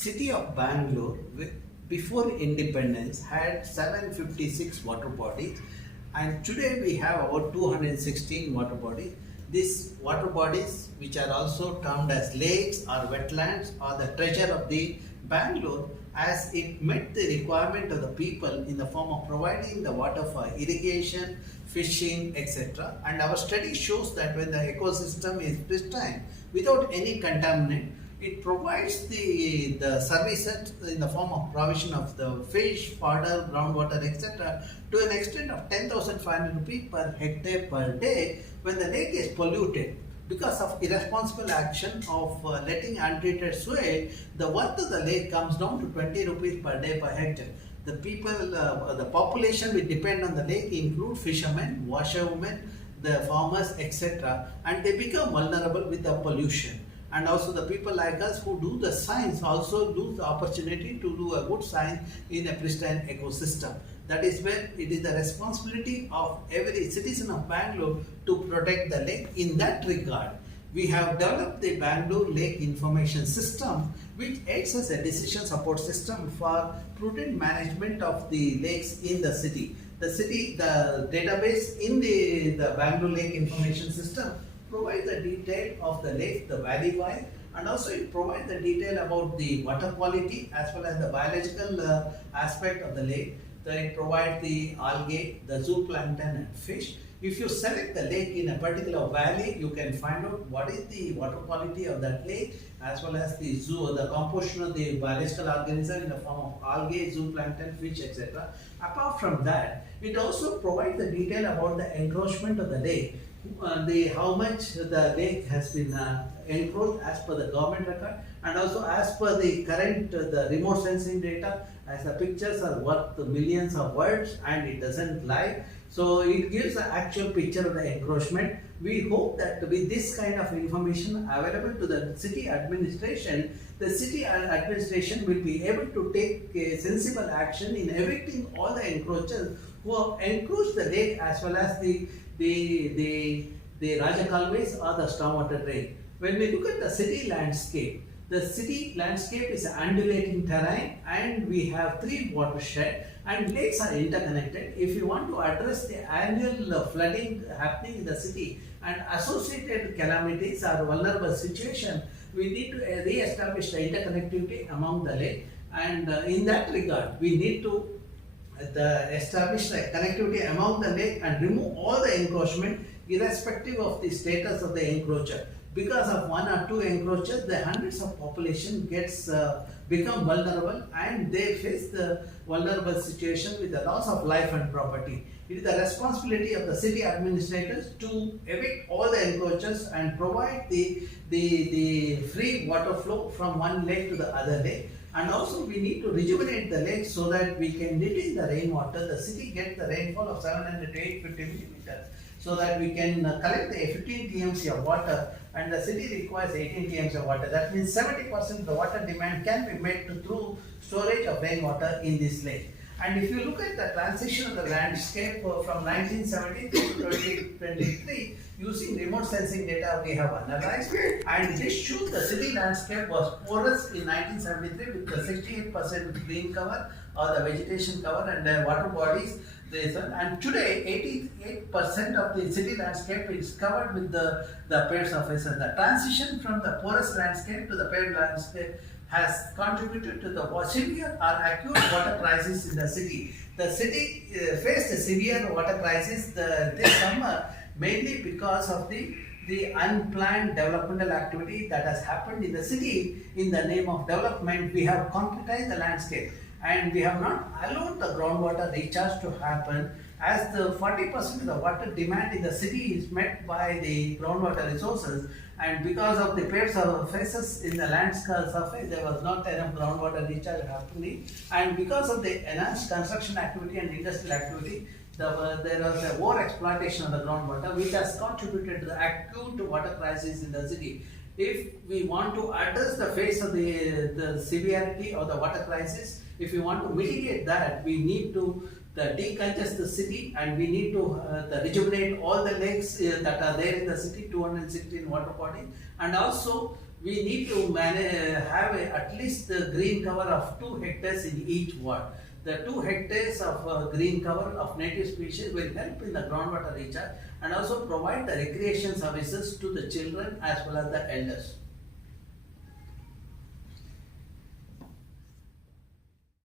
City of Bangalore, before independence, had 756 water bodies, and today we have about 216 water bodies. These water bodies, which are also termed as lakes or wetlands, are the treasure of the Bangalore, as it met the requirement of the people in the form of providing the water for irrigation, fishing, etc. And our study shows that when the ecosystem is pristine without any contaminant, it provides the services in the form of provision of the fish, fodder, groundwater, etc. to an extent of 10,500 rupees per hectare per day when the lake is polluted. Because of irresponsible action of letting untreated sewage, the worth of the lake comes down to 20 rupees per day per hectare. The people, the population which depend on the lake include fishermen, washerwomen, the farmers, etc. And they become vulnerable with the pollution. And also the people like us who do the science also lose the opportunity to do a good science in a pristine ecosystem. That is where it is the responsibility of every citizen of Bangalore to protect the lake. In that regard, we have developed the Bangalore Lake Information System, which acts as a decision support system for prudent management of the lakes in the city. The database in the Bangalore Lake Information System provides the detail of the lake, the valley-wise, and also it provides the detail about the water quality as well as the biological aspect of the lake. It provides the algae, the zooplankton and fish. If you select the lake in a particular valley, you can find out what is the water quality of that lake as well as the composition of the biological organism in the form of algae, zooplankton, fish, etc. Apart from that, it also provides the detail about the encroachment of the lake. How much the lake has been encroached as per the government record, and also as per the current the remote sensing data, as the pictures are worth millions of words and it doesn't lie. So it gives an actual picture of the encroachment. We hope that with this kind of information available to the city administration, the city administration will be able to take a sensible action in evicting all the encroachers who have encroached the lake as well as the Raja Kalways or the stormwater drain. When we look at the city landscape is an undulating terrain, and we have 3 watersheds, and lakes are interconnected. If you want to address the annual flooding happening in the city and associated calamities or vulnerable situation, we need to re-establish the interconnectivity among the lake, and in that regard, we need to establish the connectivity among the lake and remove all the encroachment irrespective of the status of the encroacher. Because of 1 or 2 encroachers, the hundreds of population become vulnerable, and they face the vulnerable situation with the loss of life and property. It is the responsibility of the city administrators to evict all the encroachers and provide the free water flow from one lake to the other lake. And also we need to rejuvenate the lake so that we can retain the rainwater. The city gets the rainfall of 700 to 850 millimeters, so that we can collect the 15 TMC of water, and the city requires 18 TMC of water. That means 70% of the water demand can be met through storage of rainwater in this lake. And if you look at the transition of the landscape from 1970 to 2023, using remote sensing data we have analyzed, and this shows the city landscape was porous in 1973 with the 68% green cover or the vegetation cover and the water bodies. And today 88% of the city landscape is covered with the paved surfaces. The transition from the porous landscape to the paved landscape has contributed to the severe or acute water crisis in the city. The city faced a severe water crisis this summer, mainly because of the unplanned developmental activity that has happened in the city. In the name of development, we have concretized the landscape, and we have not allowed the groundwater recharge to happen, as the 40% of the water demand in the city is met by the groundwater resources. And because of the paved surfaces in the land surface, there was not enough groundwater recharge happening. And because of the enhanced construction activity and industrial activity, there was a over exploitation of the groundwater, which has contributed to the acute water crisis in the city. If we want to address the face of the severity of the water crisis, if we want to mitigate that, we need to decongest the city, and we need to rejuvenate all the lakes that are there in the city, 216 water bodies, and also we need to have at least the green cover of 2 hectares in each ward. The 2 hectares of green cover of native species will help in the groundwater recharge and also provide the recreation services to the children as well as the elders.